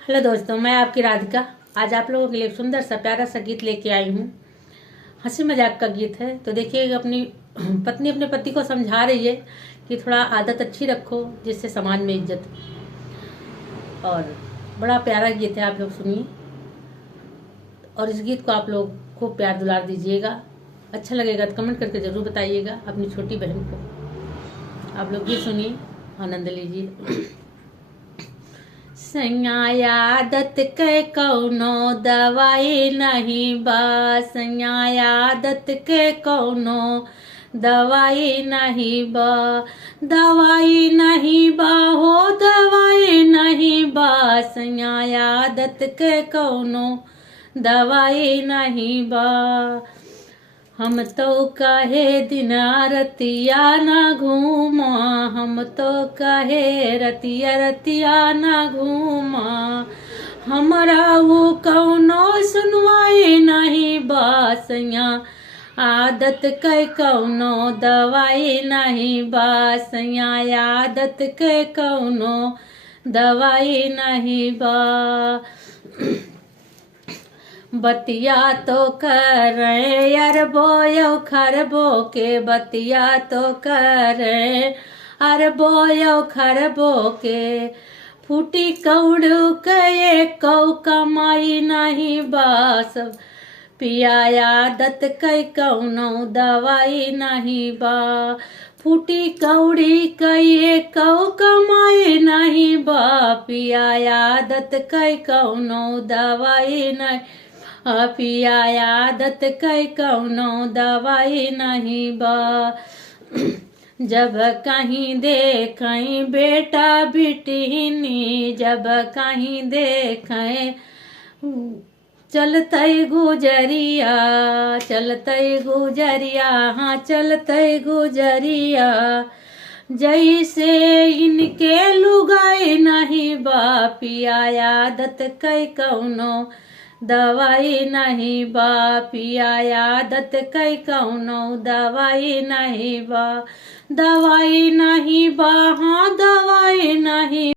Hello दोस्तों, मैं आपकी राधिका आज आप लोगों के लिए एक सुंदर सा प्यारा सा गीत लेके आई हूँ। हंसी मजाक का गीत है। तो देखिए, अपनी पत्नी अपने पति को समझा रही है कि थोड़ा आदत अच्छी रखो जिससे समाज में इज्जत। और बड़ा प्यारा गीत है, आप लोग सुनिए और इस गीत को आप लोग खूब प्यार दुलार दीजिएगा। अच्छा लगेगा तो कमेंट करके जरूर बताइएगा अपनी छोटी बहन को। आप लोग भी सुनिए, आनंद लीजिए। सैया आदत के कौनो दवाई नहीं बा, सैया आदत के कौनो दवाई नहीं बा, दवाई नहीं बा हो दवाई नहीं बा, सैया आदत के कौनो दवाई नहीं बा। हम तो कहे दिन रतिया न घूमा, हम तो कहे रतिया रतिया न घूमा, हमरा वो कौनो सुनवाई नहीं बासैया आदत के कौनो दवाई नहीं बासैया आदत के कौनो दवाई नहीं बा। बतिया तो करे अरबो यो खरबो के, बतिया तो करे अरबो यो खरबो के, फूटी कौड़ू के कौ कमाई नहीं बास, पिया आदत के कौनो दवाई नहीं बा, फूटी कौड़ी के कौ कमाई नहीं बा, पिया आदत के कौनो दवाई नहीं, पिया आदत के कौनो दवाई नहीं बा। जब कहीं देखें बेटा बिटिनी, जब कहीं देखें चलते गुजरिया, चलते गुजरिया, हाँ चलते गुजरिया, जैसे इनके लुगाई नहीं बा, पिया आदत के कौनो दवाई नहीं बा, पिया आदत के कौनो दवाई नहीं बा, दवाई नहीं बा, हाँ दवाई नहीं।